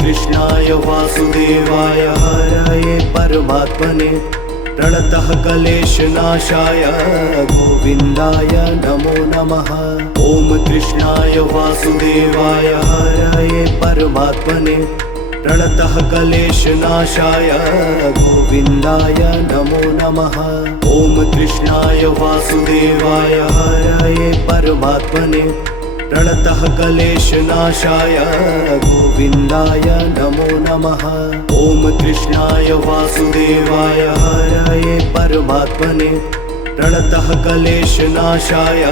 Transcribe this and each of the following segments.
कृष्णाय वासुदेवाय हरये परमात्मने प्रणतः क्लेशनाशाय गोविन्दाय नमो नमः। ॐ कृष्णाय वासुदेवाय हरये परमात्मने प्रणतः क्लेशनाशाय गोविन्दाय नमो नमः। ॐ कृष्णाय वासुदेवाय हरये परमात्मने प्रणतः क्लेशनाशाय गोविन्दाय नमो नमः। ॐ कृष्णाय वासुदेवाय हरये परमात्मने प्रणतः क्लेशनाशाय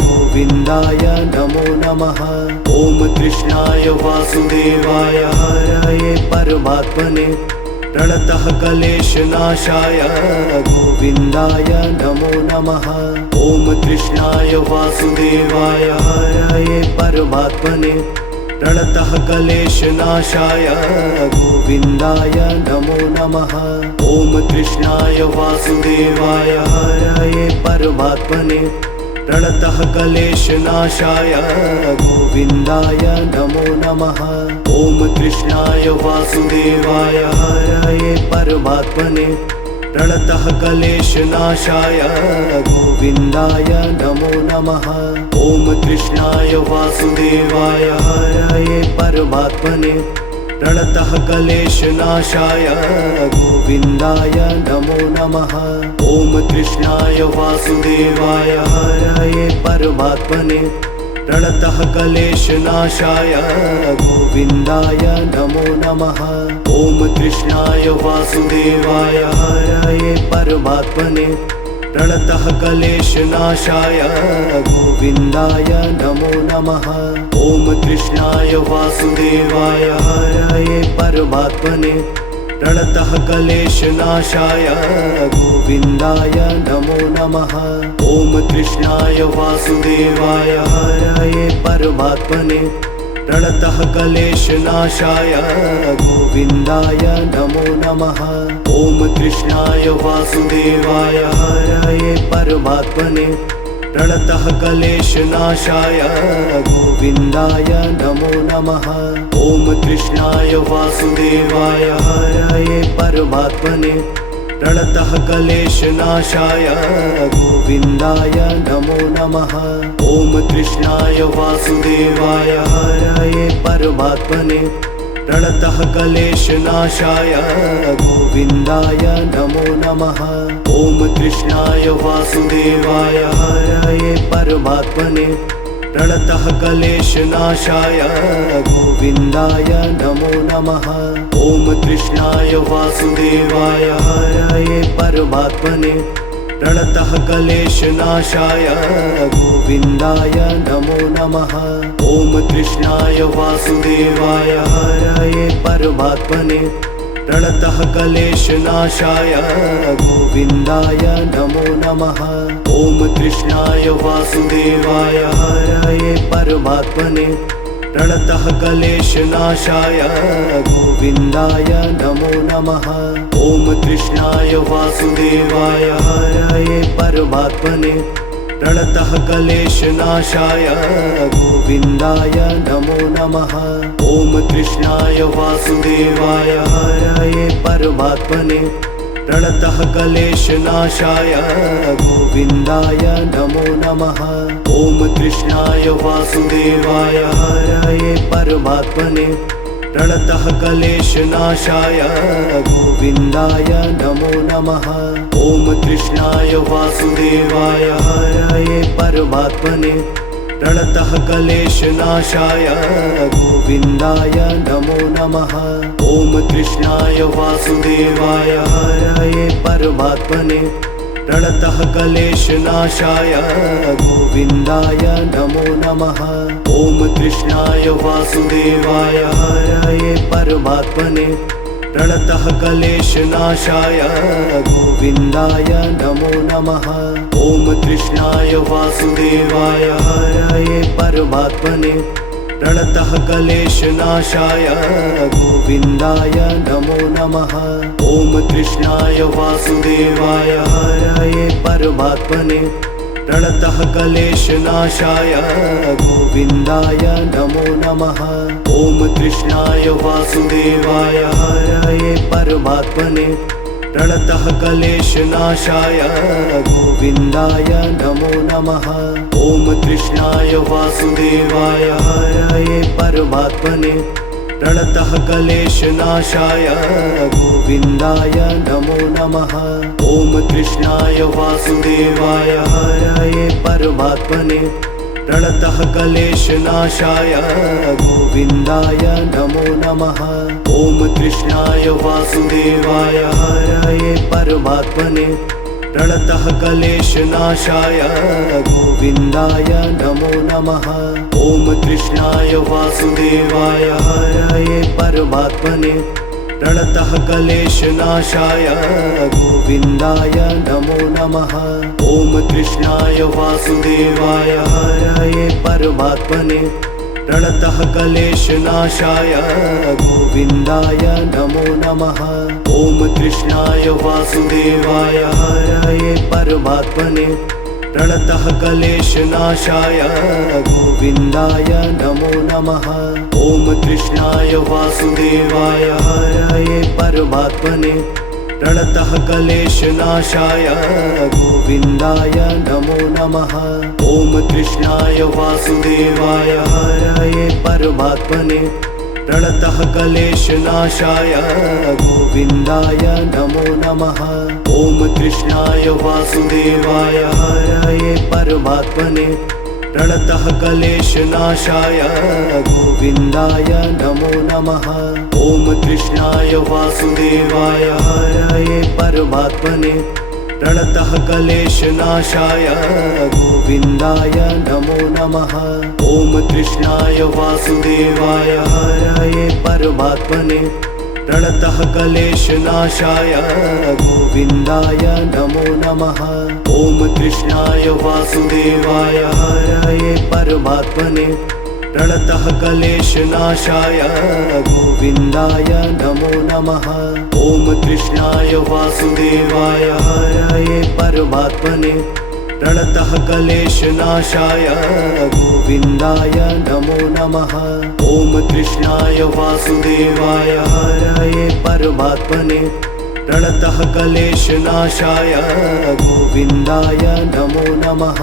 गोविन्दाय नमो नमः। ॐ कृष्णाय वासुदेवाय हरये परमात्मने प्रणतः क्लेशनाशाय गोविन्दाय नमो नमः। ॐ कृष्णाय वासुदेवाय हरये परमात्मने प्रणतः क्लेशनाशाय गोविन्दाय नमो नमः। ॐ कृष्णाय वासुदेवाय हरये परमात्मने प्रणतः क्लेशनाशाय गोविन्दाय नमो नमः। ॐ कृष्णाय वासुदेवाय हरये परमात्मने प्रणतः क्लेशनाशाय गोविन्दाय नमो नमः। ॐ कृष्णाय वासुदेवाय हरये परमात्मने प्रणतः क्लेशनाशाय गोविन्दाय नमो नमः। ॐ कृष्णाय वासुदेवाय हरये परमात्मने प्रणतः क्लेशनाशाय गोविन्दाय नमो नमः। ॐ कृष्णाय वासुदेवाय हरये परमात्मने प्रणतः क्लेशनाशाय गोविन्दाय नमो नमः। ॐ कृष्णाय वासुदेवाय हरये परमात्मने प्रणतः क्लेशनाशाय गोविन्दाय नमो नमः। ॐ कृष्णाय वासुदेवाय हरये परमात्मने प्रणतः क्लेशनाशाय गोविन्दाय नमो नमः। ॐ कृष्णाय वासुदेवाय हरये परमात्मने प्रणतः क्लेशनाशाय गोविन्दाय नमो नमः। ॐ कृष्णाय वासुदेवाय हरये परमात्मने प्रणतः क्लेशनाशाय गोविन्दाय नमो नमः। ॐ कृष्णाय वासुदेवाय हरये परमात्मने प्रणतः क्लेशनाशाय गोविन्दाय नमो नमः। ॐ कृष्णाय वासुदेवाय हरये परमात्मने प्रणतः क्लेशनाशाय गोविन्दाय नमो नमः। ॐ कृष्णाय वासुदेवाय हरये परमात्मने प्रणतः क्लेशनाशाय गोविन्दाय नमो नमः। ॐ कृष्णाय वासुदेवाय हरये परमात्मने प्रणतः क्लेशनाशाय गोविन्दाय नमो नमः। ॐ कृष्णाय वासुदेवाय हरये परमात्मने प्रणतः क्लेशनाशाय गोविन्दाय नमो नमः। ॐ कृष्णाय वासुदेवाय हरये परमात्मने प्रणतः क्लेशनाशाय गोविन्दाय नमो नमः। ॐ कृष्णाय वासुदेवाय हरये परमात्मने प्रणतः क्लेशनाशाय गोविन्दाय नमो नमः। ॐ कृष्णाय वासुदेवाय हरये परमात्मने प्रणतः क्लेशनाशाय गोविन्दाय नमो नमः। ॐ कृष्णाय वासुदेवाय हरये परमात्मने प्रणतः क्लेशनाशाय गोविन्दाय नमो नमः। ॐ कृष्णाय वासुदेवाय हरये परमात्मने प्रणतः क्लेशनाशाय गोविन्दाय नमो नमः। ॐ कृष्णाय वासुदेवाय हरये परमात्मने प्रणतः क्लेशनाशाय गोविन्दाय नमो नमः। ॐ कृष्णाय वासुदेवाय हरये परमात्मने प्रणतः क्लेशनाशाय गोविन्दाय नमो नमः। ॐ कृष्णाय वासुदेवाय हरये परमात्मने प्रणतः क्लेशनाशाय गोविन्दाय नमो नमः। ॐ कृष्णाय वासुदेवाय हरये परमात्मने प्रणतः क्लेशनाशाय गोविन्दाय नमो नमः। ॐ कृष्णाय वासुदेवाय हरये परमात्मने प्रणतः क्लेशनाशाय गोविन्दाय नमो नमः। ॐ कृष्णाय वासुदेवाय हरये परमात्मने प्रणतः क्लेशनाशाय गोविन्दाय नमो नमः। ॐ कृष्णाय वासुदेवाय हरये परमात्मने प्रणतः क्लेशनाशाय गोविन्दाय नमो नमः। ॐ कृष्णाय वासुदेवाय हरये परमात्मने प्रणतः क्लेशनाशाय गोविन्दाय नमो नमः। ॐ कृष्णाय वासुदेवाय हरये परमात्मने प्रणतः क्लेशनाशाय गोविन्दाय नमो नमः। ॐ कृष्णाय वासुदेवाय हरये परमात्मने प्रणतः क्लेशनाशाय गोविन्दाय नमो नमः। ॐ कृष्णाय वासुदेवाय हरये परमात्मने प्रणतः क्लेशनाशाय गोविन्दाय नमो नमः। ॐ कृष्णाय वासुदेवाय हरये परमात्मने प्रणतः क्लेशनाशाय गोविन्दाय नमो नमः। ॐ कृष्णाय वासुदेवाय हरये परमात्मने प्रणतः क्लेशनाशाय गोविन्दाय नमो नमः। ॐ कृष्णाय वासुदेवाय हरये परमात्मने प्रणतः क्लेशनाशाय गोविन्दाय नमो नमः। ॐ कृष्णाय वासुदेवाय हरये परमात्मने प्रणतः क्लेशनाशाय गोविन्दाय नमो नमः। ॐ कृष्णाय वासुदेवाय हरये परमात्मने प्रणतः क्लेशनाशाय गोविन्दाय नमो नमः। ॐ कृष्णाय वासुदेवाय हरये परमात्मने प्रणतः क्लेशनाशाय गोविन्दाय नमो नमः। ॐ कृष्णाय वासुदेवाय हरये परमात्मने प्रणतः क्लेशनाशाय गोविन्दाय नमो नमः।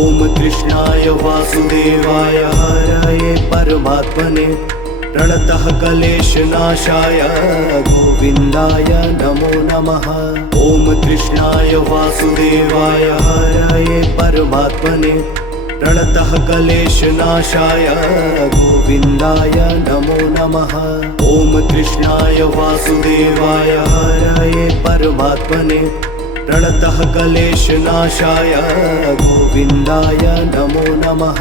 ॐ कृष्णाय वासुदेवाय हरये परमात्मने प्रणतः क्लेशनाशाय गोविन्दाय नमो नमः। ॐ कृष्णाय वासुदेवाय हरये परमात्मने प्रणतः क्लेशनाशाय गोविन्दाय नमो नमः। ॐ कृष्णाय वासुदेवाय हरये परमात्मने प्रणतः क्लेशनाशाय गोविन्दाय नमो नमः।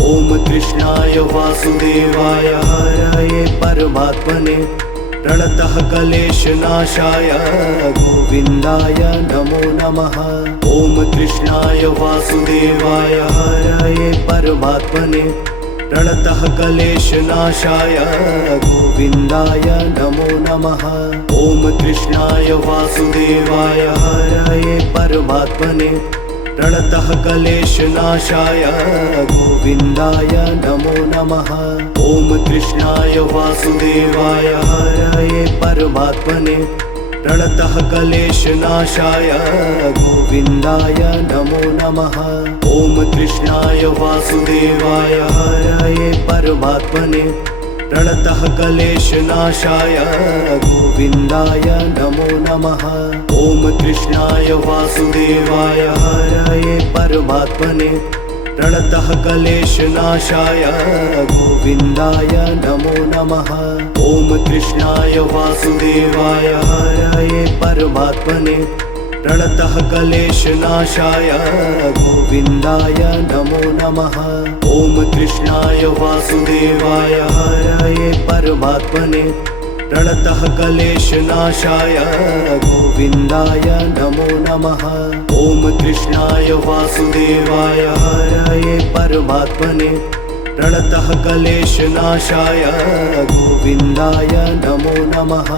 ॐ कृष्णाय वासुदेवाय हरये परमात्मने प्रणतः क्लेशनाशाय गोविन्दाय नमो नमः। ॐ कृष्णाय वासुदेवाय हरये परमात्मने प्रणतः क्लेशनाशाय गोविन्दाय नमो नमः। ॐ कृष्णाय वासुदेवाय हरये परमात्मने प्रणतः क्लेशनाशाय गोविन्दाय नमो नमः। ॐ कृष्णाय वासुदेवाय हरये परमात्मने प्रणतः क्लेशनाशाय गोविन्दाय नमो नमः। ॐ कृष्णाय वासुदेवाय हरये परमात्मने प्रणतः क्लेशनाशाय गोविन्दाय नमो नमः। ॐ कृष्णाय वासुदेवाय हरये परमात्मने प्रणतः क्लेशनाशाय गोविन्दाय नमो नमः। ॐ कृष्णाय वासुदेवाय हरये परमात्मने प्रणतः क्लेशनाशाय गोविन्दाय नमो नमः। ॐ कृष्णाय वासुदेवाय हरये परमात्मने प्रणतः क्लेशनाशाय गोविन्दाय नमो नमः। ॐ कृष्णाय वासुदेवाय हरये परमात्मने प्रणतः क्लेशनाशाय गोविन्दाय नमो नमः।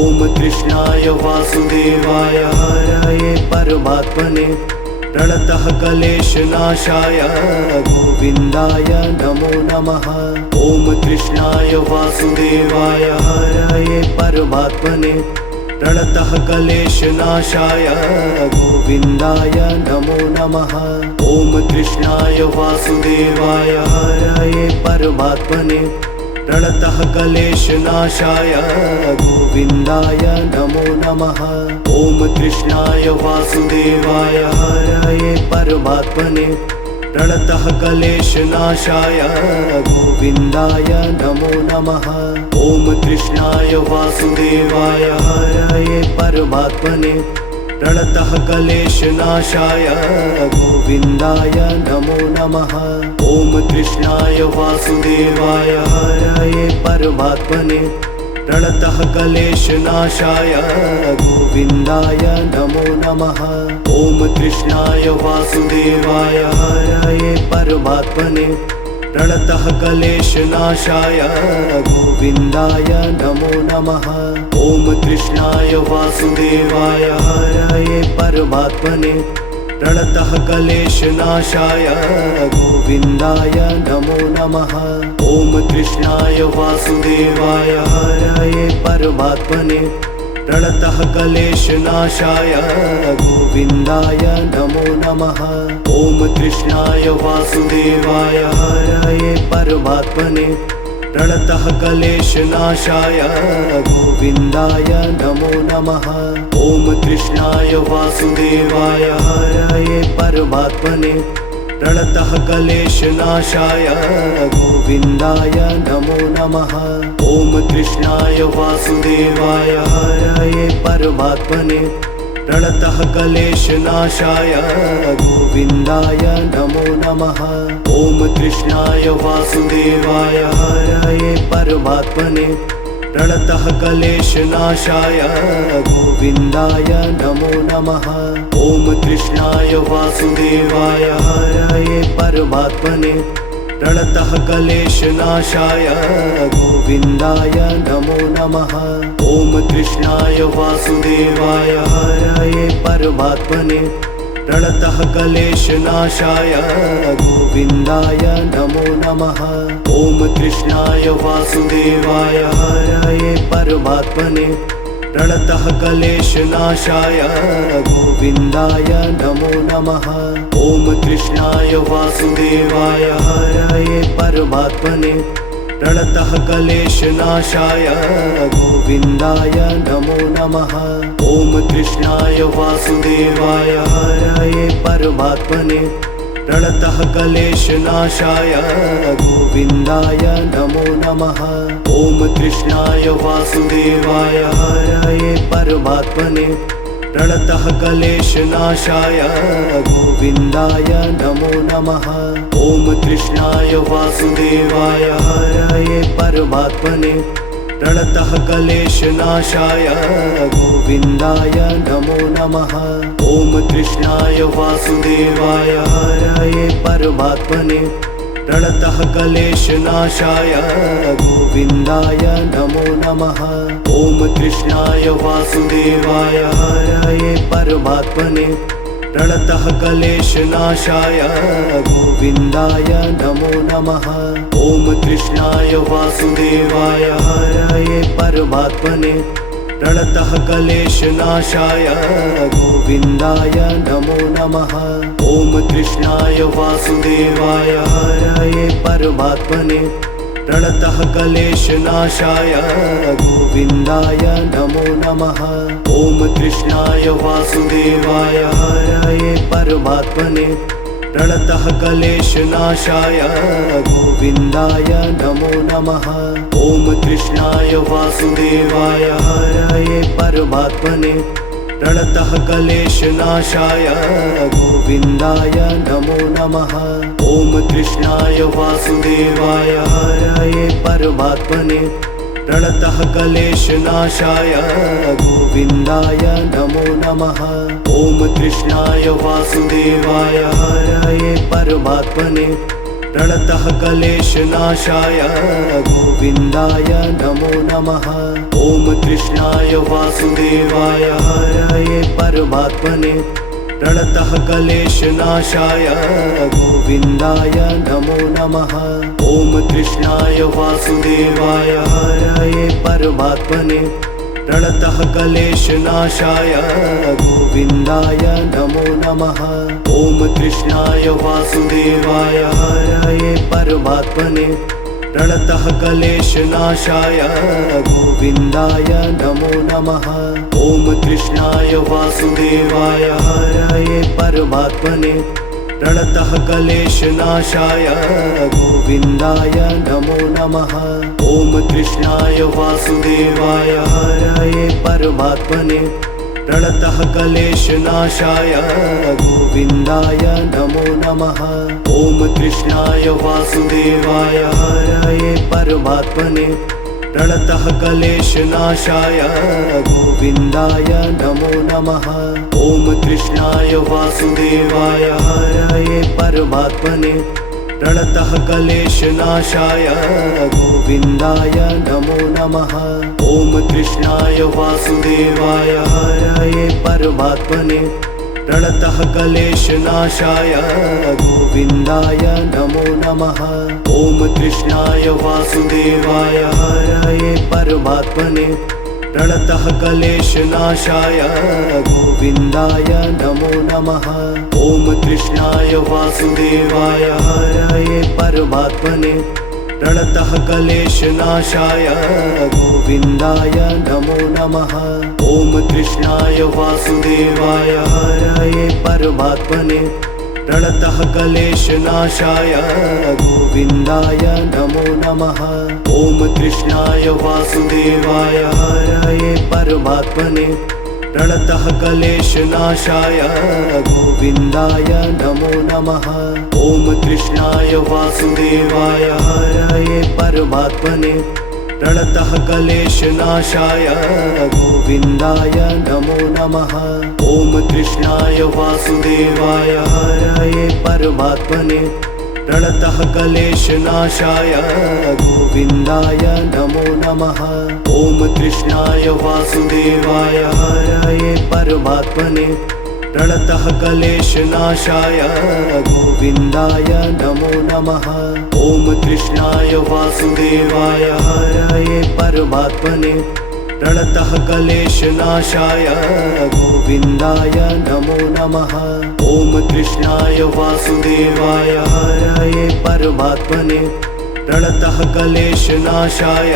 ॐ कृष्णाय वासुदेवाय हरये परमात्मने प्रणतः क्लेशनाशाय गोविन्दाय नमो नमः। ॐ कृष्णाय वासुदेवाय हरये परमात्मने प्रणतः क्लेशनाशाय गोविन्दाय नमो नमः। ॐ कृष्णाय वासुदेवाय हरये परमात्मने प्रणतः क्लेशनाशाय गोविन्दाय नमो नमः। ॐ कृष्णाय वासुदेवाय हरये परमात्मने प्रणतः क्लेशनाशाय गोविन्दाय नमो नमः। ॐ कृष्णाय वासुदेवाय हरये परमात्मने प्रणतः क्लेशनाशाय गोविन्दाय नमो नमः। ॐ कृष्णाय वासुदेवाय हरये परमात्मने प्रणतः क्लेशनाशाय गोविन्दाय नमो नमः। ॐ कृष्णाय वासुदेवाय हरये परमात्मने प्रणतः क्लेशनाशाय गोविन्दाय नमो नमः। ॐ कृष्णाय वासुदेवाय हरये परमात्मने प्रणतः क्लेशनाशाय गोविन्दाय नमो नमः। ॐ कृष्णाय वासुदेवाय हरये परमात्मने प्रणतः क्लेशनाशाय गोविन्दाय नमो नमः। ॐ कृष्णाय वासुदेवाय हरये परमात्मने प्रणतः क्लेशनाशाय गोविन्दाय नमो नमः। ॐ कृष्णाय वासुदेवाय हरये परमात्मने प्रणतः क्लेशनाशाय गोविन्दाय नमो नमः। ॐ कृष्णाय वासुदेवाय हरये परमात्मने प्रणतः क्लेशनाशाय गोविन्दाय नमो नमः। ॐ कृष्णाय वासुदेवाय हरये परमात्मने प्रणतः क्लेशनाशाय गोविन्दाय नमो नमः। ॐ कृष्णाय वासुदेवाय हरये परमात्मने प्रणतः क्लेशनाशाय गोविन्दाय नमो नमः। ॐ कृष्णाय वासुदेवाय हरये परमात्मने प्रणतः क्लेशनाशाय गोविन्दाय नमो नमः। ॐ कृष्णाय वासुदेवाय हरये परमात्मने प्रणतः क्लेशनाशाय गोविन्दाय नमो नमः। ॐ कृष्णाय वासुदेवाय हरये परमात्मने प्रणतः क्लेशनाशाय गोविन्दाय नमो नमः। ॐ कृष्णाय वासुदेवाय हरये परमात्मने प्रणतः क्लेशनाशाय गोविन्दाय नमो नमः। ॐ कृष्णाय वासुदेवाय हरये परमात्मने प्रणतः क्लेशनाशाय गोविन्दाय नमो नमः। ॐ कृष्णाय वासुदेवाय हरये परमात्मने प्रणतः क्लेशनाशाय गोविन्दाय नमो नमः। ॐ कृष्णाय वासुदेवाय हरये परमात्मने प्रणतः क्लेशनाशाय गोविन्दाय नमो नमः। ॐ कृष्णाय वासुदेवाय हरये परमात्मने प्रणतः क्लेशनाशाय गोविन्दाय नमो नमः। ॐ कृष्णाय वासुदेवाय हरये परमात्मने प्रणतः क्लेशनाशाय गोविन्दाय नमो नमः। ॐ कृष्णाय वासुदेवाय हरये परमात्मने प्रणतः क्लेशनाशाय गोविन्दाय नमो नमः। ॐ कृष्णाय वासुदेवाय हरये परमात्मने प्रणतः क्लेशनाशाय गोविन्दाय नमो नमः। ॐ कृष्णाय वासुदेवाय हरये परमात्मने प्रणतः क्लेशनाशाय गोविन्दाय नमो नमः। ॐ कृष्णाय वासुदेवाय हरये परमात्मने प्रणतः क्लेशनाशाय गोविन्दाय नमो नमः। ॐ कृष्णाय वासुदेवाय हरये परमात्मने प्रणतः क्लेशनाशाय गोविन्दाय नमो नमः। ॐ कृष्णाय वासुदेवाय हरये परमात्मने प्रणतः क्लेशनाशाय गोविन्दाय नमो नमः। ॐ कृष्णाय वासुदेवाय हरये परमात्मने प्रणतः क्लेशनाशाय गोविन्दाय नमो नमः। ॐ कृष्णाय वासुदेवाय हरये परमात्मने प्रणतः क्लेशनाशाय गोविन्दाय नमो नमः। ॐ कृष्णाय वासुदेवाय हरये परमात्मने प्रणतः क्लेशनाशाय गोविन्दाय नमो नमः। ॐ कृष्णाय वासुदेवाय हरये परमात्मने प्रणतः क्लेशनाशाय गोविन्दाय नमो नमः। ॐ कृष्णाय वासुदेवाय हरये परमात्मने प्रणतः क्लेशनाशाय गोविन्दाय नमो नमः। ॐ कृष्णाय वासुदेवाय हरये परमात्मने प्रणतः क्लेशनाशाय गोविन्दाय नमो नमः। ॐ कृष्णाय वासुदेवाय हरये परमात्मने प्रणतः क्लेशनाशाय गोविन्दाय नमो नमः। ॐ कृष्णाय वासुदेवाय हरये परमात्मने प्रणतः क्लेशनाशाय गोविन्दाय नमो नमः। ॐ कृष्णाय वासुदेवाय हरये परमात्मने प्रणतः क्लेशनाशाय गोविन्दाय नमो नमः। ॐ कृष्णाय वासुदेवाय हरये परमात्मने प्रणतः क्लेशनाशाय गोविन्दाय नमो नमः। ॐ कृष्णाय वासुदेवाय हरये परमात्मने प्रणतः क्लेशनाशाय गोविन्दाय नमो नमः। ॐ कृष्णाय वासुदेवाय हरये परमात्मने प्रणतः क्लेशनाशाय गोविन्दाय नमो नमः। ॐ कृष्णाय वासुदेवाय हरये परमात्मने प्रणतः क्लेशनाशाय गोविन्दाय नमो नमः। ॐ कृष्णाय वासुदेवाय हरये परमात्मने प्रणतः क्लेशनाशाय गोविन्दाय नमो नमः। ॐ कृष्णाय वासुदेवाय हरये परमात्मने प्रणतः क्लेशनाशाय गोविन्दाय नमो नमः। ॐ कृष्णाय वासुदेवाय हरये परमात्मने प्रणतः क्लेशनाशाय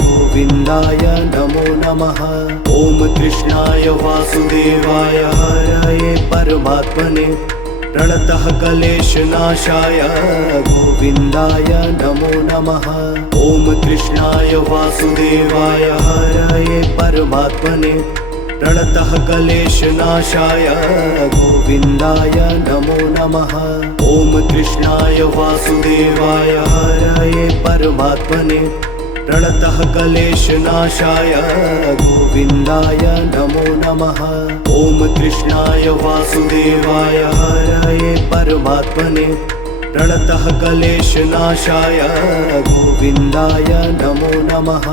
गोविन्दाय नमो नमः। ॐ कृष्णाय वासुदेवाय हरये परमात्मने प्रणतः क्लेशनाशाय गोविन्दाय नमो नमः। ॐ कृष्णाय वासुदेवाय हरये परमात्मने प्रणतः क्लेशनाशाय गोविन्दाय नमो नमः। ॐ कृष्णाय वासुदेवाय हरये परमात्मने प्रणतः क्लेशनाशाय गोविन्दाय नमो नमः। ॐ कृष्णाय वासुदेवाय हरये परमात्मने प्रणतः क्लेशनाशाय गोविन्दाय नमो नमः।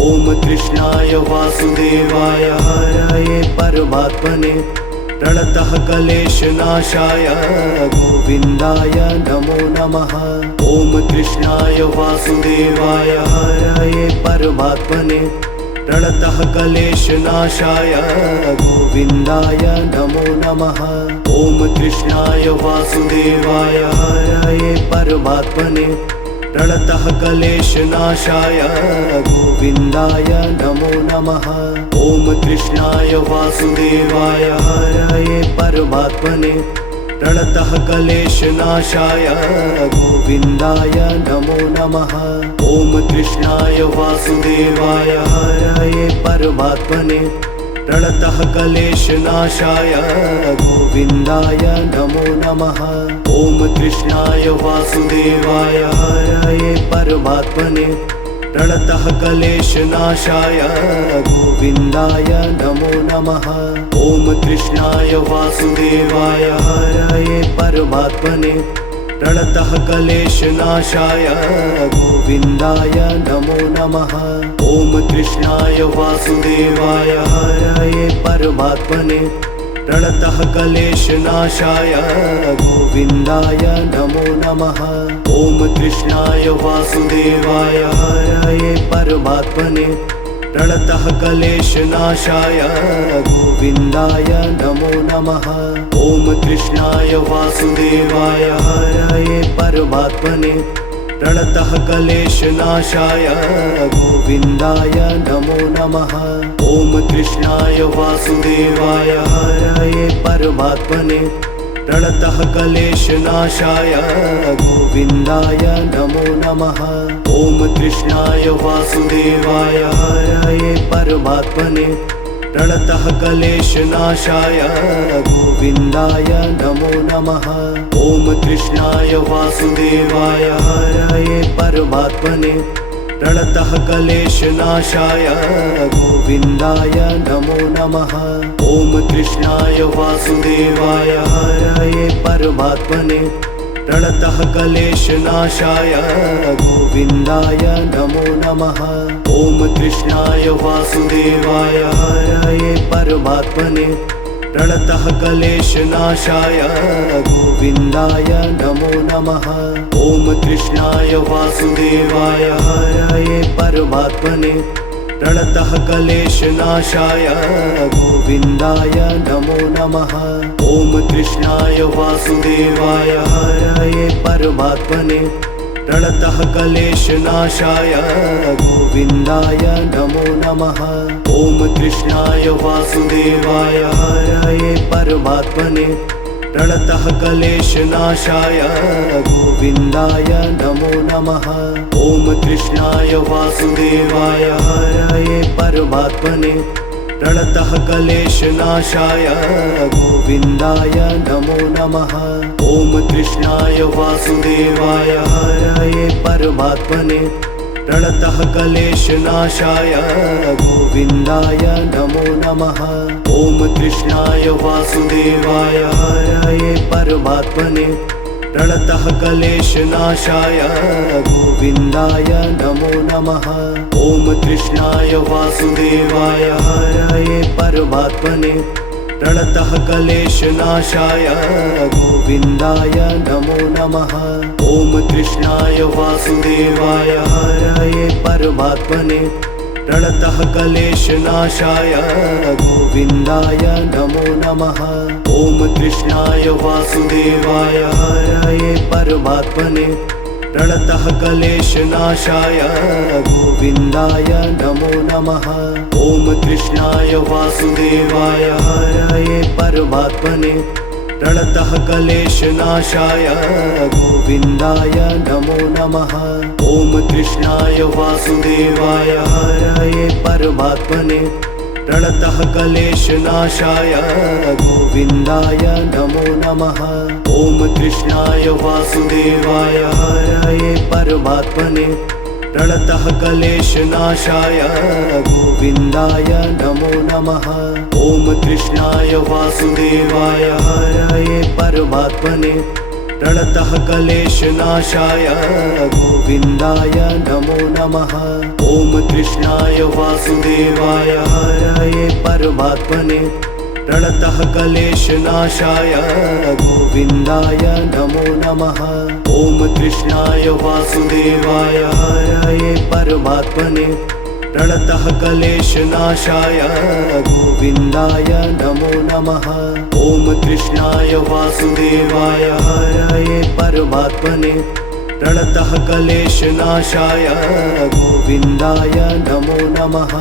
ॐ कृष्णाय वासुदेवाय हरये परमात्मने प्रणतः क्लेशनाशाय गोविन्दाय नमो नमः। ॐ कृष्णाय वासुदेवाय हरये परमात्मने प्रणतः क्लेशनाशाय गोविन्दाय नमो नमः। ॐ कृष्णाय वासुदेवाय हरये परमात्मने प्रणतः क्लेशनाशाय गोविन्दाय नमो नमः। ॐ कृष्णाय वासुदेवाय हरये परमात्मने प्रणतः क्लेशनाशाय गोविन्दाय नमो नमः। ॐ कृष्णाय वासुदेवाय हरये परमात्मने प्रणतः क्लेशनाशाय गोविन्दाय नमो नमः। ॐ कृष्णाय वासुदेवाय हरये परमात्मने प्रणतः क्लेशनाशाय गोविन्दाय नमो नमः। ॐ कृष्णाय वासुदेवाय हरये परमात्मने प्रणतः क्लेशनाशाय गोविन्दाय नमो नमः। ॐ कृष्णाय वासुदेवाय हरये परमात्मने प्रणतः क्लेशनाशाय गोविन्दाय नमो नमः। ॐ कृष्णाय वासुदेवाय हरये परमात्मने प्रणतः क्लेशनाशाय गोविन्दाय नमो नमः। ॐ कृष्णाय वासुदेवाय हरये परमात्मने प्रणतः क्लेशनाशाय गोविन्दाय नमो नमः। ॐ कृष्णाय वासुदेवाय हरये परमात्मने प्रणतः क्लेशनाशाय गोविन्दाय नमो नमः। ॐ कृष्णाय वासुदेवाय हरये परमात्मने प्रणतः क्लेशनाशाय गोविन्दाय नमो नमः। ॐ कृष्णाय वासुदेवाय हरये परमात्मने प्रणतः क्लेशनाशाय गोविन्दाय नमो नमः। ॐ कृष्णाय वासुदेवाय हरये परमात्मने प्रणतः क्लेशनाशाय गोविन्दाय नमो नमः। ॐ कृष्णाय वासुदेवाय हरये परमात्मने प्रणतः क्लेशनाशाय गोविन्दाय नमो नमः। ॐ कृष्णाय वासुदेवाय हरये परमात्मने प्रणतः क्लेशनाशाय गोविन्दाय नमो नमः। ॐ कृष्णाय वासुदेवाय हरये परमात्मने प्रणतः क्लेशनाशाय गोविन्दाय नमो नमः। ॐ कृष्णाय वासुदेवाय हरये परमात्मने प्रणतः क्लेशनाशाय गोविन्दाय नमो नमः। ॐ कृष्णाय वासुदेवाय हरये परमात्मने प्रणतः क्लेशनाशाय गोविन्दाय नमो नमः। ॐ कृष्णाय वासुदेवाय हरये परमात्मने प्रणतः क्लेशनाशाय गोविन्दाय नमो नमः। ॐ कृष्णाय वासुदेवाय हरये परमात्मने प्रणतः क्लेशनाशाय गोविन्दाय नमो नमः। ॐ कृष्णाय वासुदेवाय हरये परमात्मने प्रणतः क्लेशनाशाय गोविन्दाय नमो नमः। ॐ कृष्णाय वासुदेवाय हरये परमात्मने प्रणतः क्लेशनाशाय गोविन्दाय नमो नमः। ॐ कृष्णाय वासुदेवाय हरये परमात्मने प्रणतः क्लेशनाशाय गोविन्दाय नमो नमः। ॐ कृष्णाय वासुदेवाय हरये परमात्मने प्रणतः क्लेशनाशाय गोविन्दाय नमो नमः। ॐ कृष्णाय वासुदेवाय हरये परमात्मने प्रणतः क्लेशनाशाय गोविन्दाय नमो नमः। ॐ कृष्णाय वासुदेवाय हरये परमात्मने प्रणतः क्लेशनाशाय गोविन्दाय नमो नमः। ॐ कृष्णाय वासुदेवाय हरये परमात्मने प्रणतः क्लेशनाशाय गोविन्दाय नमो नमः। ॐ कृष्णाय वासुदेवाय हरये परमात्मने प्रणतः क्लेशनाशाय गोविन्दाय नमो नमः। ॐ कृष्णाय वासुदेवाय हरये परमात्मने प्रणतः क्लेशनाशाय गोविन्दाय नमो नमः। ॐ कृष्णाय वासुदेवाय हरये परमात्मने प्रणतः क्लेशनाशाय गोविन्दाय नमो नमः।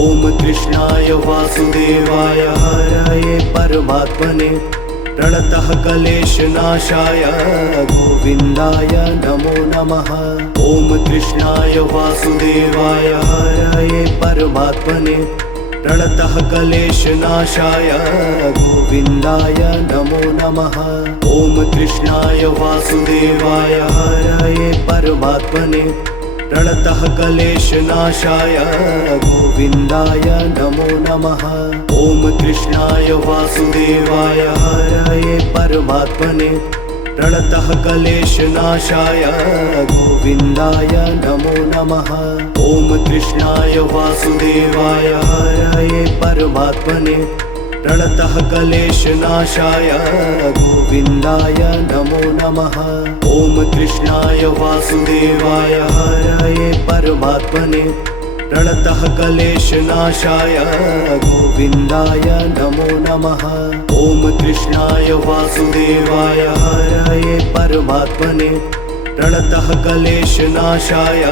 ॐ कृष्णाय वासुदेवाय हरये परमात्मने प्रणतः क्लेशनाशाय गोविन्दाय नमो नमः। ॐ कृष्णाय वासुदेवाय हरये परमात्मने प्रणतः क्लेशनाशाय गोविन्दाय नमो नमः। ॐ कृष्णाय वासुदेवाय हरये परमात्मने प्रणतः क्लेशनाशाय गोविन्दाय नमो नमः। ॐ कृष्णाय वासुदेवाय हरये परमात्मने प्रणतः क्लेशनाशाय गोविन्दाय नमो नमः। ॐ कृष्णाय वासुदेवाय हरये परमात्मने प्रणतः क्लेशनाशाय गोविन्दाय नमो नमः। ॐ कृष्णाय वासुदेवाय हरये परमात्मने प्रणतः क्लेशनाशाय गोविन्दाय नमो नमः। ॐ कृष्णाय वासुदेवाय हरये परमात्मने प्रणतः क्लेशनाशाय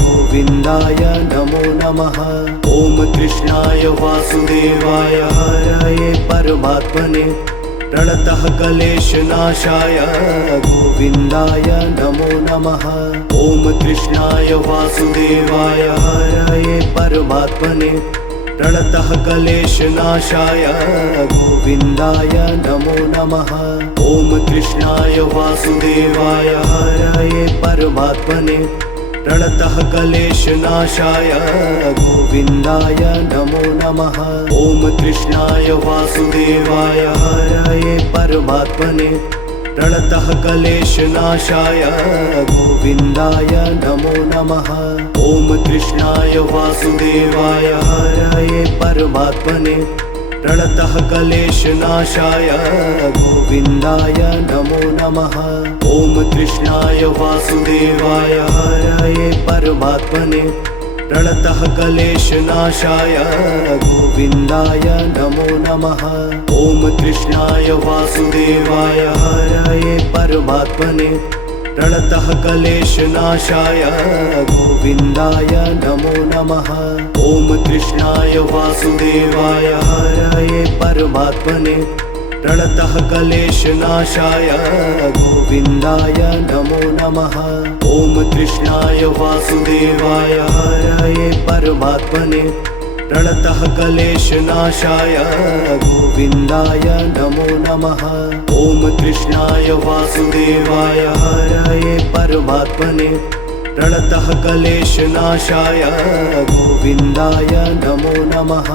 गोविन्दाय नमो नमः। ॐ कृष्णाय वासुदेवाय हरये परमात्मने प्रणतः क्लेशनाशाय गोविन्दाय नमो नमः। ॐ कृष्णाय वासुदेवाय हरये परमात्मने प्रणतः क्लेशनाशाय गोविन्दाय नमो नमः। ॐ कृष्णाय वासुदेवाय हरये परमात्मने प्रणतः क्लेशनाशाय गोविन्दाय नमो नमः। ॐ कृष्णाय वासुदेवाय हरये परमात्मने प्रणतः क्लेशनाशाय गोविन्दाय नमो नमः। ॐ कृष्णाय वासुदेवाय हरये परमात्मने प्रणतः क्लेशनाशाय गोविन्दाय नमो नमः। ॐ कृष्णाय वासुदेवाय हरये परमात्मने प्रणतः क्लेशनाशाय गोविन्दाय नमो नमः। ॐ कृष्णाय वासुदेवाय हरये परमात्मने प्रणतः क्लेशनाशाय गोविन्दाय नमो नमः। ॐ कृष्णाय वासुदेवाय हरये परमात्मने प्रणतः क्लेशनाशाय गोविन्दाय नमो नमः। ॐ कृष्णाय वासुदेवाय हरये परमात्मने प्रणतः क्लेशनाशाय गोविन्दाय नमो नमः। ॐ कृष्णाय वासुदेवाय हरये परमात्मने प्रणतः क्लेशनाशाय गोविन्दाय नमो नमः।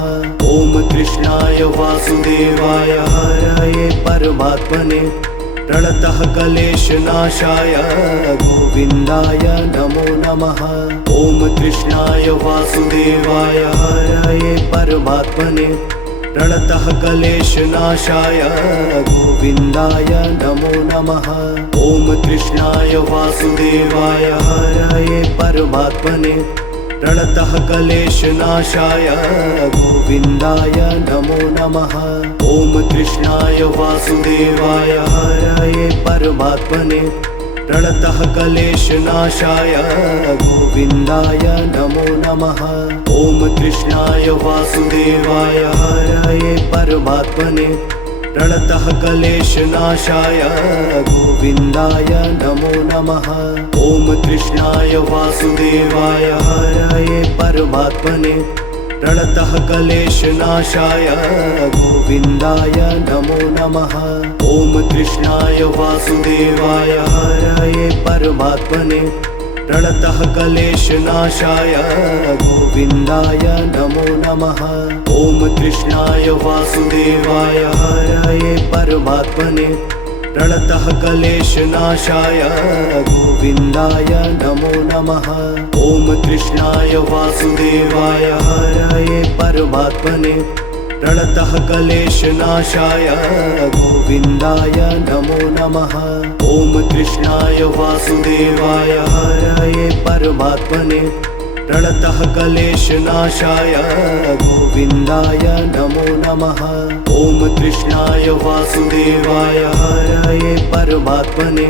ॐ कृष्णाय वासुदेवाय हरये परमात्मने प्रणतः क्लेशनाशाय गोविन्दाय नमो नमः। ॐ कृष्णाय वासुदेवाय हरये परमात्मने प्रणतः क्लेशनाशाय गोविन्दाय नमो नमः। ॐ कृष्णाय वासुदेवाय हरये परमात्मने प्रणतः क्लेशनाशाय गोविन्दाय नमो नमः। ॐ कृष्णाय वासुदेवाय हरये परमात्मने प्रणतः क्लेशनाशाय गोविन्दाय नमो नमः। ॐ कृष्णाय वासुदेवाय हरये परमात्मने प्रणतः क्लेशनाशाय गोविन्दाय नमो नमः। ॐ कृष्णाय वासुदेवाय हरये परमात्मने प्रणतः क्लेशनाशाय गोविन्दाय नमो नमः। ॐ कृष्णाय वासुदेवाय हरये परमात्मने प्रणतः क्लेशनाशाय गोविन्दाय नमो नमः। ॐ कृष्णाय वासुदेवाय हरये परमात्मने प्रणतः क्लेशनाशाय गोविन्दाय नमो नमः। ॐ कृष्णाय वासुदेवाय हरये परमात्मने प्रणतः क्लेशनाशाय गोविन्दाय नमो नमः। ॐ कृष्णाय वासुदेवाय हरये परमात्मने प्रणतः क्लेशनाशाय गोविन्दाय नमो नमः। ॐ कृष्णाय वासुदेवाय हरये परमात्मने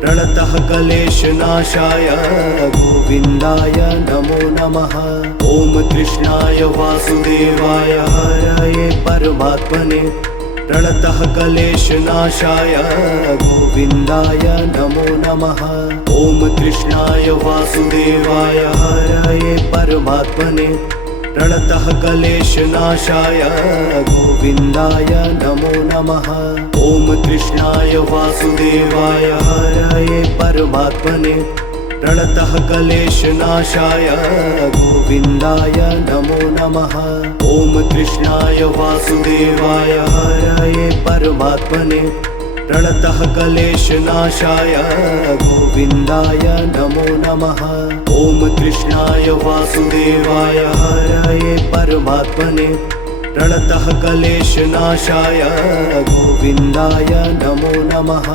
प्रणतः क्लेशनाशाय गोविन्दाय नमो नमः। ॐ कृष्णाय वासुदेवाय हरये परमात्मने प्रणतः क्लेशनाशाय गोविन्दाय नमो नमः। ॐ कृष्णाय वासुदेवाय हरये परमात्मने प्रणतः क्लेशनाशाय गोविन्दाय नमो नमः। ॐ कृष्णाय वासुदेवाय हरये परमात्मने प्रणतः क्लेशनाशाय गोविन्दाय नमो नमः। ॐ कृष्णाय वासुदेवाय हरये परमात्मने प्रणतः क्लेशनाशाय गोविन्दाय नमो नमः। ॐ कृष्णाय वासुदेवाय हरये परमात्मने प्रणतः क्लेशनाशाय गोविन्दाय नमो नमः।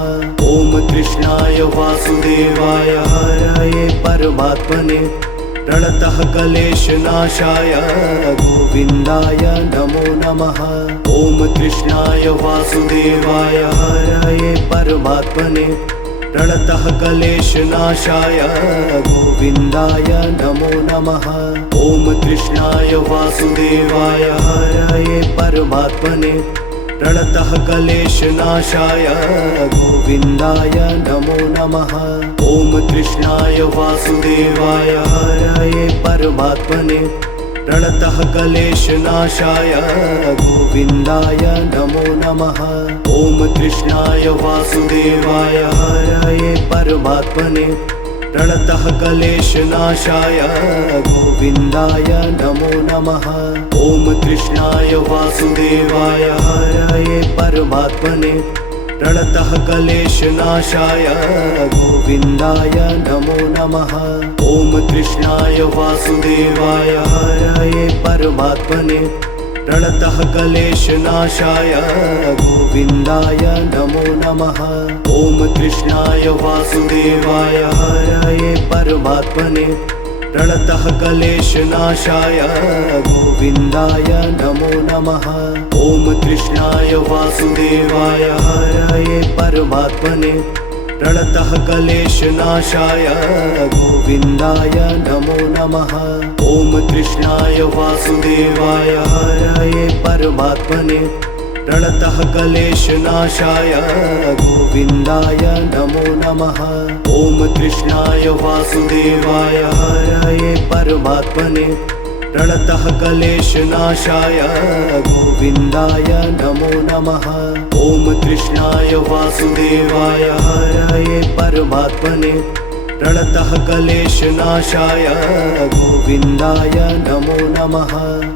ॐ कृष्णाय वासुदेवाय हरये परमात्मने प्रणतः क्लेशनाशाय गोविन्दाय नमो नमः। ॐ कृष्णाय वासुदेवाय हरये परमात्मने प्रणतः क्लेशनाशाय गोविन्दाय नमो नमः। ॐ कृष्णाय वासुदेवाय हरये परमात्मने प्रणतः क्लेशनाशाय गोविन्दाय नमो नमः। ॐ कृष्णाय वासुदेवाय हरये परमात्मने प्रणतः क्लेशनाशाय गोविन्दाय नमो नमः। ॐ कृष्णाय वासुदेवाय हरये परमात्मने प्रणतः क्लेशनाशाय गोविन्दाय नमो नमः। ॐ कृष्णाय वासुदेवाय हरये परमात्मने प्रणतः क्लेशनाशाय गोविन्दाय नमो नमः। ॐ कृष्णाय वासुदेवाय हरये परमात्मने प्रणतः क्लेशनाशाय गोविन्दाय नमो नमः। ॐ कृष्णाय वासुदेवाय हरये परमात्मने प्रणतः क्लेशनाशाय गोविन्दाय नमो नमः। ॐ कृष्णाय वासुदेवाय हरये परमात्मने प्रणतः क्लेशनाशाय गोविन्दाय नमो नमः। ॐ कृष्णाय वासुदेवाय हरये परमात्मने प्रणतः क्लेशनाशाय गोविन्दाय नमो नमः। ॐ कृष्णाय वासुदेवाय हरये परमात्मने प्रणतः क्लेशनाशाय गोविन्दाय नमो नमः। ॐ कृष्णाय वासुदेवाय हरये परमात्मने प्रणतः क्लेशनाशाय गोविन्दाय नमो नमः।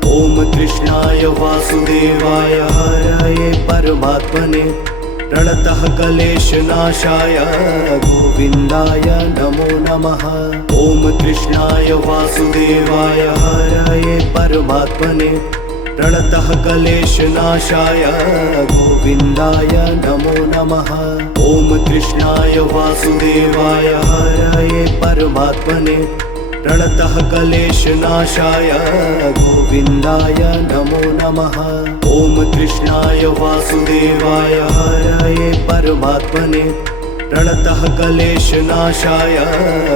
ॐ कृष्णाय वासुदेवाय हरये परमात्मने प्रणतः क्लेशनाशाय गोविन्दाय नमो नमः। ॐ कृष्णाय वासुदेवाय हरये परमात्मने प्रणतः क्लेशनाशाय गोविन्दाय नमो नमः। ॐ कृष्णाय वासुदेवाय हरये परमात्मने प्रणतः क्लेशनाशाय गोविन्दाय नमो नमः। ॐ कृष्णाय वासुदेवाय हरये परमात्मने प्रणतः क्लेशनाशाय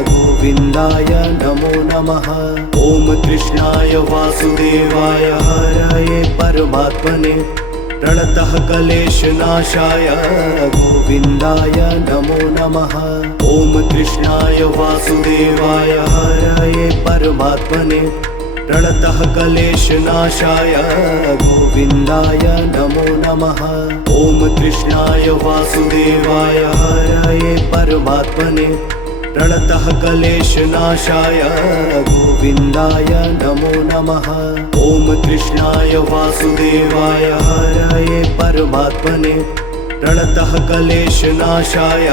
गोविन्दाय नमो नमः। ॐ कृष्णाय वासुदेवाय हरये परमात्मने प्रणतः क्लेशनाशाय गोविन्दाय नमो नमः। ॐ कृष्णाय वासुदेवाय हरये परमात्मने प्रणतः क्लेशनाशाय गोविन्दाय नमो नमः। ॐ कृष्णाय वासुदेवाय हरये परमात्मने प्रणतः क्लेशनाशाय गोविन्दाय नमो नमः। ॐ कृष्णाय वासुदेवाय हरये परमात्मने प्रणतः क्लेशनाशाय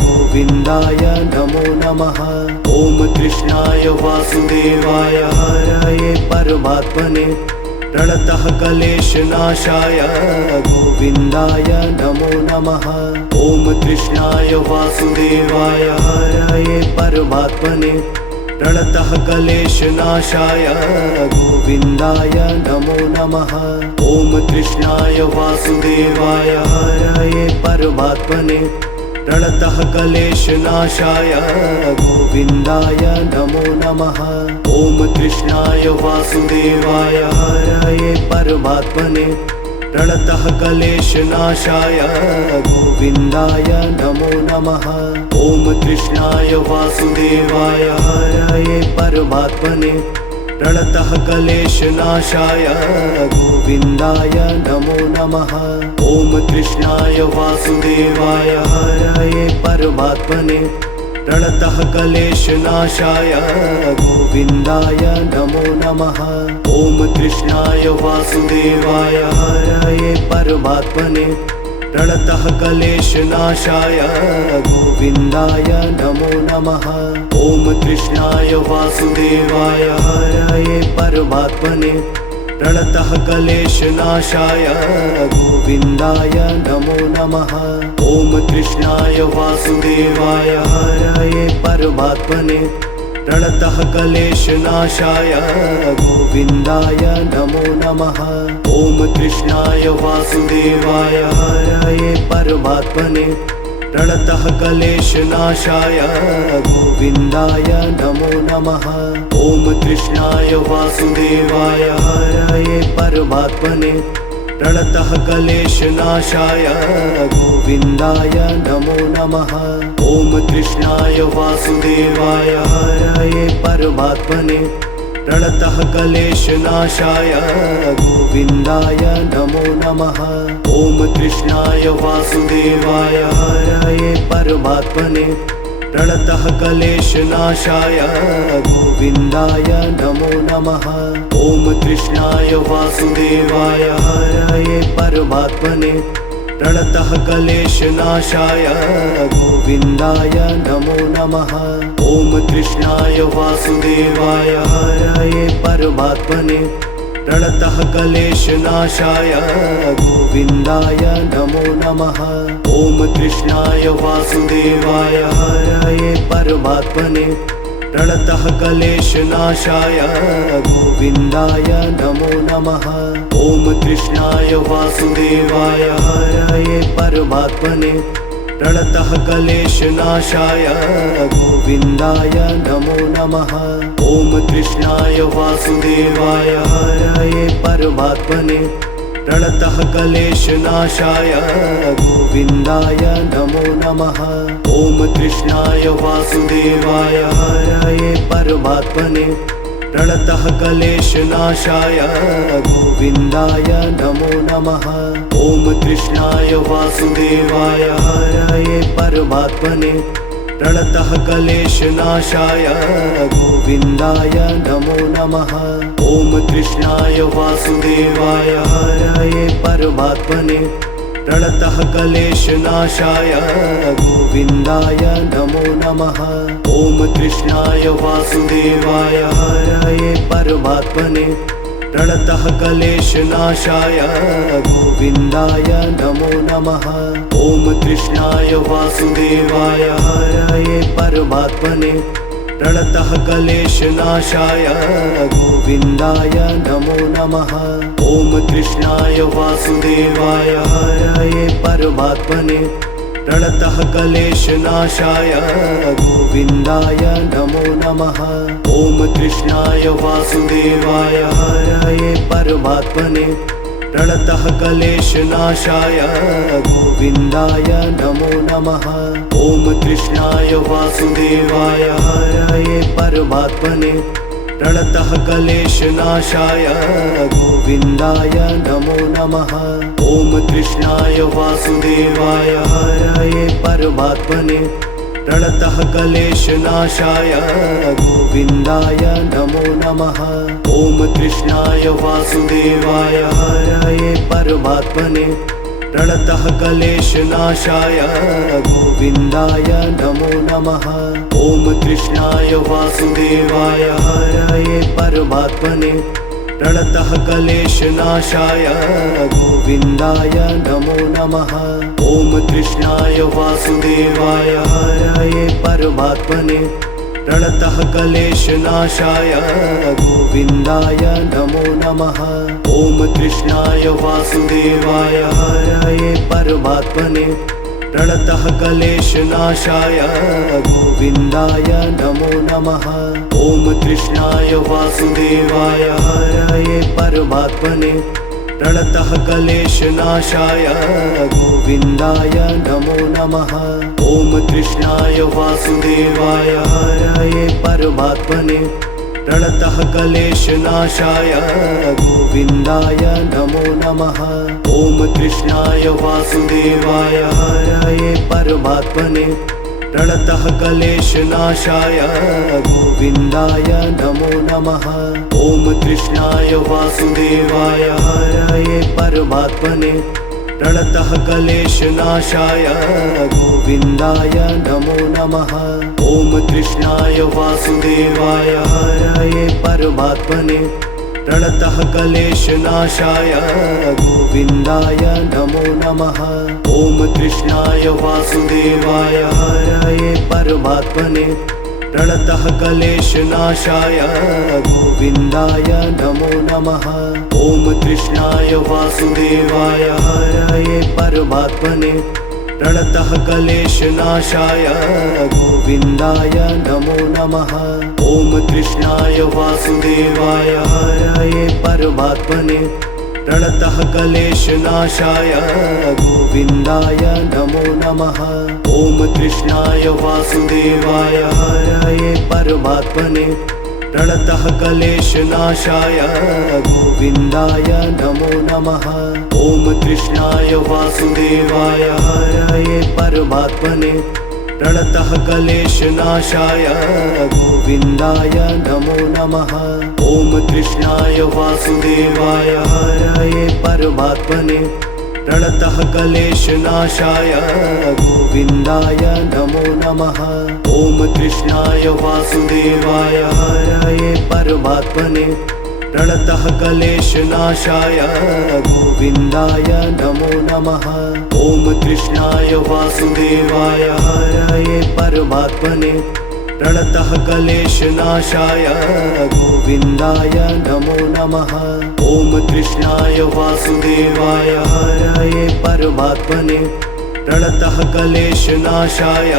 गोविन्दाय नमो नमः। ॐ कृष्णाय वासुदेवाय हरये परमात्मने प्रणतः क्लेशनाशाय गोविन्दाय नमो नमः। ॐ कृष्णाय वासुदेवाय हरये परमात्मने प्रणतः क्लेशनाशाय गोविन्दाय नमो नमः। ॐ कृष्णाय वासुदेवाय हरये परमात्मने प्रणतः क्लेशनाशाय गोविन्दाय नमो नमः। ॐ कृष्णाय वासुदेवाय हरये परमात्मने प्रणतः क्लेशनाशाय गोविन्दाय नमो नमः। ॐ कृष्णाय वासुदेवाय हरये परमात्मने प्रणतः क्लेशनाशाय गोविन्दाय नमो नमः। ॐ कृष्णाय वासुदेवाय हरये परमात्मने प्रणतः क्लेशनाशाय गोविन्दाय नमो नमः। ॐ कृष्णाय वासुदेवाय हरये परमात्मने प्रणतः क्लेशनाशाय गोविन्दाय नमो नमः। ॐ कृष्णाय वासुदेवाय हरये परमात्मने प्रणतः क्लेशनाशाय गोविन्दाय नमो नमः। ॐ कृष्णाय वासुदेवाय हरये परमात्मने प्रणतः क्लेशनाशाय गोविन्दाय नमो नमः। ॐ कृष्णाय वासुदेवाय हरये परमात्मने प्रणतः क्लेशनाशाय गोविन्दाय नमो नमः। ॐ कृष्णाय वासुदेवाय हरये परमात्मने प्रणतः क्लेशनाशाय गोविन्दाय नमो नमः। ॐ कृष्णाय वासुदेवाय हरये परमात्मने प्रणतः क्लेशनाशाय गोविन्दाय नमो नमः। ॐ कृष्णाय वासुदेवाय हरये परमात्मने प्रणतः क्लेशनाशाय गोविन्दाय नमो नमः। ॐ कृष्णाय वासुदेवाय हरये परमात्मने प्रणतः क्लेशनाशाय गोविन्दाय नमो नमः। ॐ कृष्णाय वासुदेवाय हरये परमात्मने प्रणतः क्लेशनाशाय गोविन्दाय नमो नमः। ॐ कृष्णाय वासुदेवाय हरये परमात्मने प्रणतः क्लेशनाशाय गोविन्दाय नमो नमः। ॐ कृष्णाय वासुदेवाय हरये परमात्मने प्रणतः क्लेशनाशाय गोविन्दाय नमो नमः। ॐ कृष्णाय वासुदेवाय हरये परमात्मने प्रणतः क्लेशनाशाय गोविन्दाय नमो नमः। ॐ कृष्णाय वासुदेवाय हरये परमात्मने प्रणतः क्लेशनाशाय गोविन्दाय नमो नमः। ॐ कृष्णाय वासुदेवाय हरये परमात्मने प्रणतः क्लेशनाशाय गोविन्दाय नमो नमः। ॐ कृष्णाय वासुदेवाय हरये परमात्मने प्रणतः क्लेशनाशाय गोविन्दाय नमो नमः। ॐ कृष्णाय वासुदेवाय हरये परमात्मने प्रणतः क्लेशनाशाय गोविन्दाय नमो नमः। ॐ कृष्णाय वासुदेवाय हरये परमात्मने प्रणतः क्लेशनाशाय गोविन्दाय नमो नमः। ॐ कृष्णाय वासुदेवाय हरये परमात्मने प्रणतः क्लेशनाशाय गोविन्दाय नमो नमः। ॐ कृष्णाय वासुदेवाय हरये परमात्मने प्रणतः क्लेशनाशाय गोविन्दाय नमो नमः। ॐ कृष्णाय वासुदेवाय हरये परमात्मने प्रणतः क्लेशनाशाय गोविन्दाय नमो नमः। ॐ कृष्णाय वासुदेवाय हरये परमात्मने प्रणतः क्लेशनाशाय गोविन्दाय नमो नमः। ॐ कृष्णाय वासुदेवाय हरये परमात्मने प्रणतः क्लेशनाशाय गोविन्दाय नमो नमः। ॐ कृष्णाय वासुदेवाय हरये परमात्मने प्रणतः क्लेशनाशाय गोविन्दाय नमो नमः। ॐ कृष्णाय वासुदेवाय हरये परमात्मने प्रणतः क्लेशनाशाय गोविन्दाय नमो नमः। ॐ कृष्णाय वासुदेवाय हरये परमात्मने प्रणतः क्लेशनाशाय गोविन्दाय नमो नमः। ॐ कृष्णाय वासुदेवाय हरये परमात्मने प्रणतः क्लेशनाशाय गोविन्दाय नमो नमः। ॐ कृष्णाय वासुदेवाय हरये परमात्मने प्रणतः क्लेशनाशाय गोविन्दाय नमो नमः। ॐ कृष्णाय वासुदेवाय हरये परमात्मने प्रणतः क्लेशनाशाय गोविन्दाय नमो नमः। ॐ कृष्णाय वासुदेवाय हरये परमात्मने प्रणतः क्लेशनाशाय गोविन्दाय नमो नमः। ॐ कृष्णाय वासुदेवाय हरये परमात्मने प्रणतः क्लेशनाशाय गोविन्दाय नमो नमः। ॐ कृष्णाय वासुदेवाय हरये परमात्मने प्रणतः क्लेशनाशाय गोविन्दाय नमो नमः। ॐ कृष्णाय वासुदेवाय हरये परमात्मने प्रणतः क्लेशनाशाय गोविन्दाय नमो नमः। ॐ कृष्णाय वासुदेवाय हरये परमात्मने प्रणतः क्लेशनाशाय गोविन्दाय नमो नमः। ॐ कृष्णाय वासुदेवाय हरये परमात्मने प्रणतः क्लेशनाशाय गोविन्दाय नमो नमः। ॐ कृष्णाय वासुदेवाय हरये परमात्मने प्रणतः क्लेशनाशाय गोविन्दाय नमो नमः। ॐ कृष्णाय वासुदेवाय हरये परमात्मने प्रणतः क्लेशनाशाय गोविन्दाय नमो नमः। ॐ कृष्णाय वासुदेवाय हरये परमात्मने प्रणतः क्लेशनाशाय गोविन्दाय नमो नमः। ॐ कृष्णाय वासुदेवाय हरये परमात्मने प्रणतः क्लेशनाशाय गोविन्दाय नमो नमः। ॐ कृष्णाय वासुदेवाय हरये परमात्मने प्रणतः क्लेशनाशाय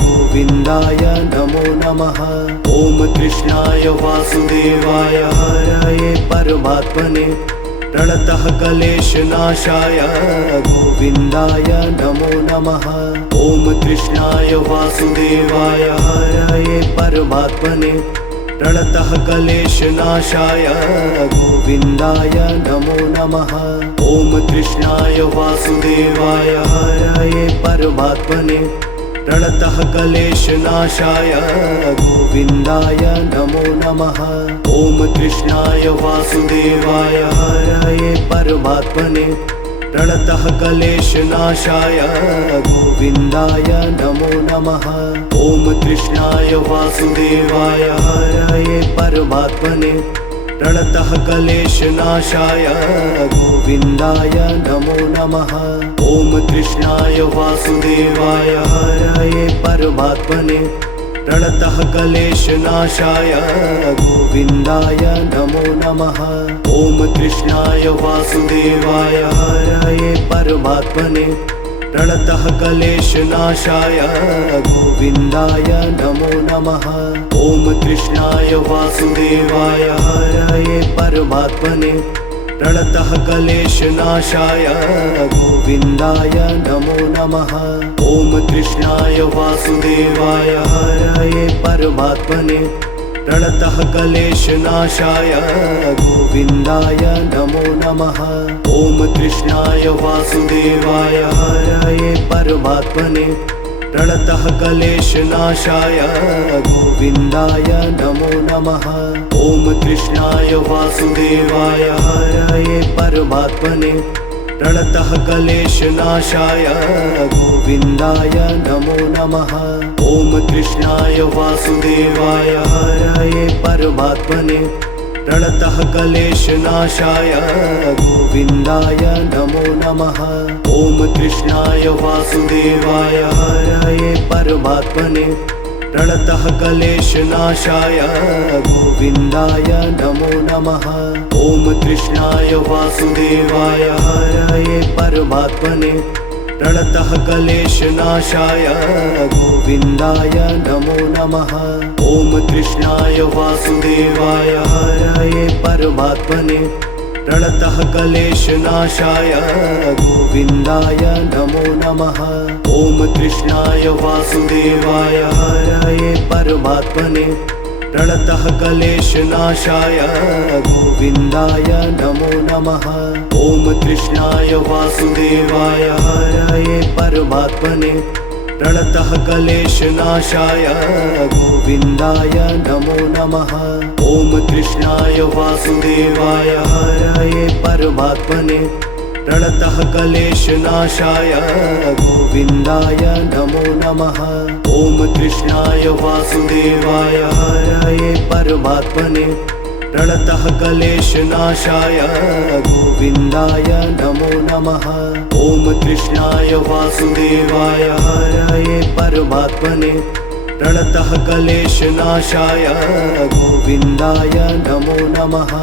गोविन्दाय नमो नमः। ॐ कृष्णाय वासुदेवाय हरये परमात्मने प्रणतः क्लेशनाशाय गोविन्दाय नमो नमः। ॐ कृष्णाय वासुदेवाय हरये परमात्मने प्रणतः क्लेशनाशाय गोविन्दाय नमो नमः। ॐ कृष्णाय वासुदेवाय हरये परमात्मने प्रणतः क्लेशनाशाय गोविन्दाय नमो नमः। ॐ कृष्णाय वासुदेवाय हरये परमात्मने प्रणतः क्लेशनाशाय गोविन्दाय नमो नमः। ॐ कृष्णाय वासुदेवाय हरये परमात्मने प्रणतः क्लेशनाशाय गोविन्दाय नमो नमः। ॐ कृष्णाय वासुदेवाय हरये परमात्मने प्रणतः क्लेशनाशाय गोविन्दाय नमो नमः। ॐ कृष्णाय वासुदेवाय हरये परमात्मने प्रणतः क्लेशनाशाय गोविन्दाय नमो नमः। ॐ कृष्णाय वासुदेवाय हरये परमात्मने प्रणतः क्लेशनाशाय गोविन्दाय नमो नमः। ॐ कृष्णाय वासुदेवाय हरये परमात्मने प्रणतः क्लेशनाशाय गोविन्दाय नमो नमः। ॐ कृष्णाय वासुदेवाय हरये परमात्मने प्रणतः क्लेशनाशाय गोविन्दाय नमो नमः। ॐ कृष्णाय वासुदेवाय हरये परमात्मने प्रणतः क्लेशनाशाय गोविन्दाय नमो नमः। ॐ कृष्णाय वासुदेवाय हरये परमात्मने प्रणतः क्लेशनाशाय गोविन्दाय नमो नमः। ॐ कृष्णाय वासुदेवाय हरये परमात्मने प्रणतः क्लेशनाशाय गोविन्दाय नमो नमः। ॐ कृष्णाय वासुदेवाय हरये परमात्मने प्रणतः क्लेशनाशाय गोविन्दाय नमो नमः। ॐ कृष्णाय वासुदेवाय हरये परमात्मने प्रणतः क्लेशनाशाय गोविन्दाय नमो नमः। ॐ कृष्णाय वासुदेवाय हरये परमात्मने प्रणतः क्लेशनाशाय गोविन्दाय नमो नमः। ॐ कृष्णाय वासुदेवाय हरये परमात्मने प्रणतः क्लेशनाशाय गोविन्दाय नमो नमः। ॐ कृष्णाय वासुदेवाय हरये परमात्मने प्रणतः क्लेशनाशाय गोविन्दाय नमो नमः। ॐ कृष्णाय वासुदेवाय हरये परमात्मने प्रणतः क्लेशनाशाय गोविन्दाय नमो नमः। ॐ कृष्णाय वासुदेवाय हरये परमात्मने प्रणतः क्लेशनाशाय गोविन्दाय नमो नमः।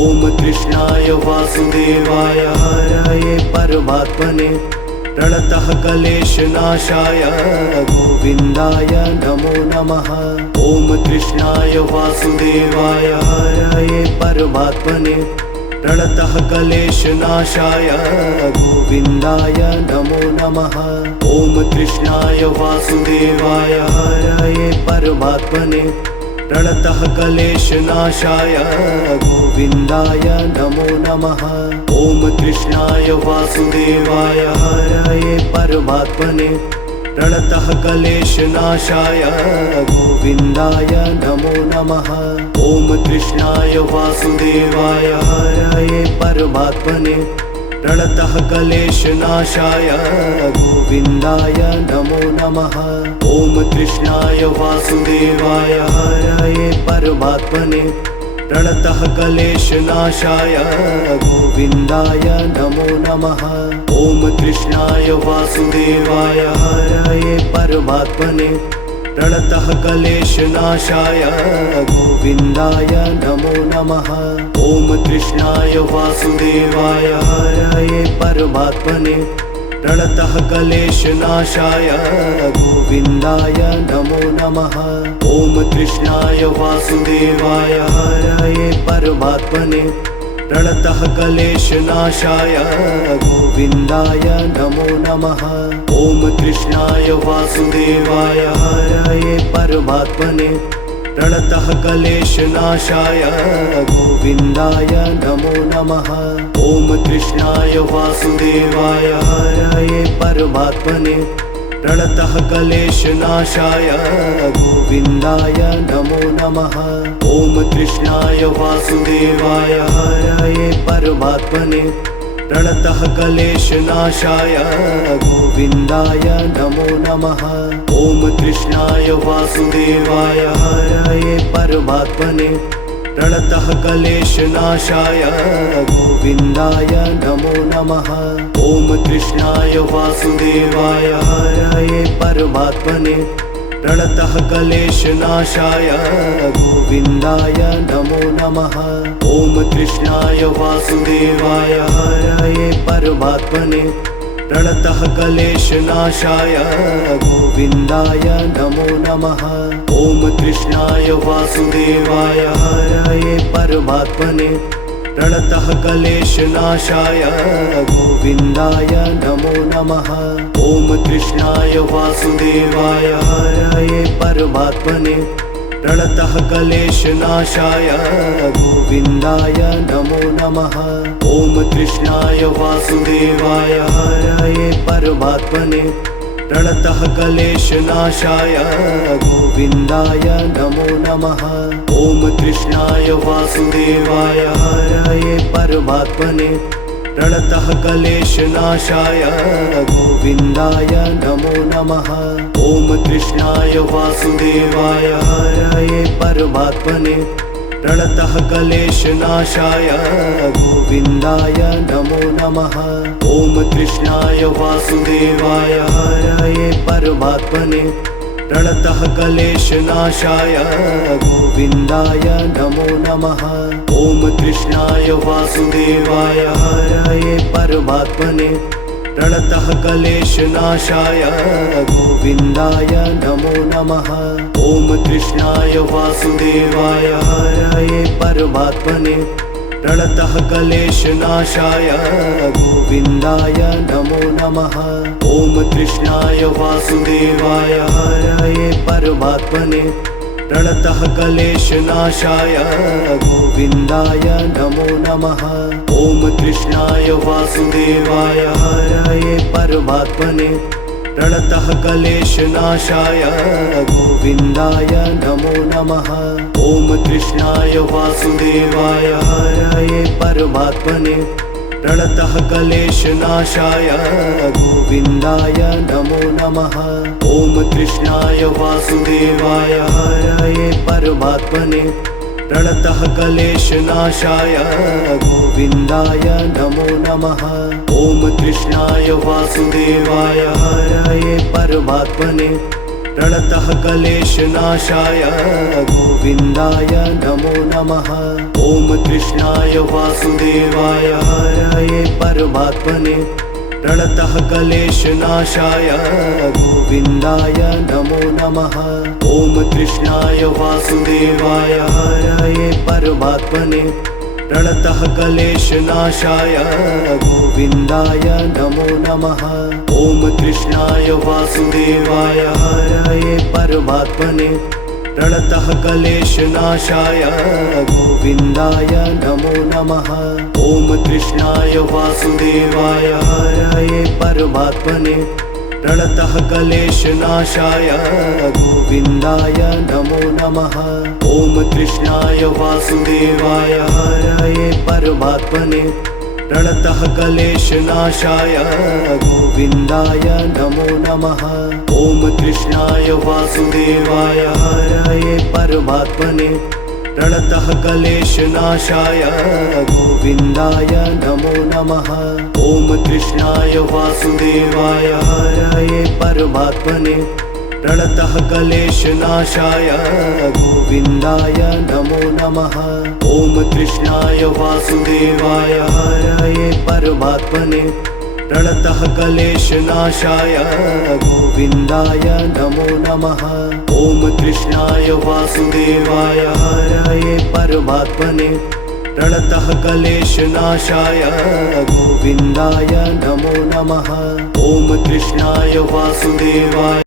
ॐ कृष्णाय वासुदेवाय हरये परमात्मने प्रणतः क्लेशनाशाय गोविन्दाय नमो नमः। ॐ कृष्णाय वासुदेवाय हरये परमात्मने प्रणतः क्लेशनाशाय गोविन्दाय नमो नमः। ॐ कृष्णाय वासुदेवाय हरये परमात्मने प्रणतः क्लेशनाशाय गोविन्दाय नमो नमः। ॐ कृष्णाय वासुदेवाय हरये परमात्मने प्रणतः क्लेशनाशाय गोविन्दाय नमो नमः। ॐ कृष्णाय वासुदेवाय हरये परमात्मने प्रणतः क्लेशनाशाय गोविन्दाय नमो नमः। ॐ कृष्णाय वासुदेवाय हरये परमात्मने प्रणतः क्लेशनाशाय गोविन्दाय नमो नमः। ॐ कृष्णाय वासुदेवाय हरये परमात्मने प्रणतः क्लेशनाशाय गोविन्दाय नमो नमः। ॐ कृष्णाय वासुदेवाय हरये परमात्मने प्रणतः क्लेशनाशाय गोविन्दाय नमो नमः। ॐ कृष्णाय वासुदेवाय हरये परमात्मने प्रणतः क्लेशनाशाय गोविन्दाय नमो नमः। ॐ कृष्णाय वासुदेवाय हरये परमात्मने प्रणतः क्लेशनाशाय गोविन्दाय नमो नमः। ॐ कृष्णाय वासुदेवाय हरये परमात्मने प्रणतः क्लेशनाशाय गोविन्दाय नमो नमः। ॐ कृष्णाय वासुदेवाय हरये परमात्मने प्रणतः क्लेशनाशाय गोविन्दाय नमो नमः। ॐ कृष्णाय वासुदेवाय हरये परमात्मने प्रणतः क्लेशनाशाय गोविन्दाय नमो नमः। ॐ कृष्णाय वासुदेवाय हरये परमात्मने प्रणतः क्लेशनाशाय गोविन्दाय नमो नमः। ॐ कृष्णाय वासुदेवाय हरये परमात्मने प्रणतः क्लेशनाशाय गोविन्दाय नमो नमः। ॐ कृष्णाय वासुदेवाय हरये परमात्मने प्रणतः क्लेशनाशाय गोविन्दाय नमो नमः। ॐ कृष्णाय वासुदेवाय हरये परमात्मने प्रणतः क्लेशनाशाय गोविन्दाय नमो नमः। ॐ कृष्णाय वासुदेवाय हरये परमात्मने प्रणतः क्लेशनाशाय गोविन्दाय नमो नमः। ॐ कृष्णाय वासुदेवाय हरये परमात्मने प्रणतः क्लेशनाशाय गोविन्दाय नमो नमः। ॐ कृष्णाय वासुदेवाय हरये परमात्मने प्रणतः क्लेशनाशाय गोविन्दाय नमो नमः। ॐ कृष्णाय वासुदेवाय हरये परमात्मने प्रणतः क्लेशनाशाय गोविन्दाय नमो नमः। ॐ कृष्णाय वासुदेवाय हरये परमात्मने प्रणतः क्लेशनाशाय गोविन्दाय नमो नमः। ॐ कृष्णाय वासुदेवाय हरये परमात्मने प्रणतः क्लेशनाशाय गोविन्दाय नमो नमः। ॐ कृष्णाय वासुदेवाय हरये परमात्मने प्रणतः क्लेशनाशाय गोविन्दाय नमो नमः। ॐ कृष्णाय वासुदेवाय हरये परमात्मने प्रणतः क्लेशनाशाय गोविन्दाय नमो नमः। ॐ कृष्णाय वासुदेवाय हरये परमात्मने प्रणतः क्लेशनाशाय गोविन्दाय नमो नमः। ॐ कृष्णाय वासुदेवाय हरये परमात्मने प्रणतः क्लेशनाशाय गोविन्दाय नमो नमः। ॐ कृष्णाय वासुदेवाय हरये परमात्मने प्रणतः क्लेशनाशाय गोविन्दाय नमो नमः। ॐ कृष्णाय वासुदेवाय हरये परमात्मने प्रणतः क्लेशनाशाय गोविन्दाय नमो नमः। ॐ कृष्णाय वासुदेवाय हरये परमात्मने प्रणतः क्लेशनाशाय गोविन्दाय नमो नमः। ॐ कृष्णाय वासुदेवाय हरये परमात्मने प्रणतः क्लेशनाशाय गोविन्दाय नमो नमः। ॐ कृष्णाय वासुदेवाय हरये परमात्मने प्रणतः क्लेशनाशाय गोविन्दाय नमो नमः। ॐ कृष्णाय वासुदेवाय हरये परमात्मने प्रणतः क्लेशनाशाय गोविन्दाय नमो नमः। ॐ कृष्णाय वासुदेवाय हरये परमात्मने प्रणतः क्लेशनाशाय गोविन्दाय नमो नमः। ॐ कृष्णाय वासुदेवाय हरये परमात्मने प्रणतः क्लेशनाशाय गोविन्दाय नमो नमः। ॐ कृष्णाय वासुदेवाय हरये परमात्मने प्रणतः क्लेशनाशाय गोविन्दाय नमो नमः। ॐ कृष्णाय वासुदेवाय हरये परमात्मने प्रणतः क्लेशनाशाय गोविन्दाय नमो नमः। ॐ कृष्णाय वासुदेवाय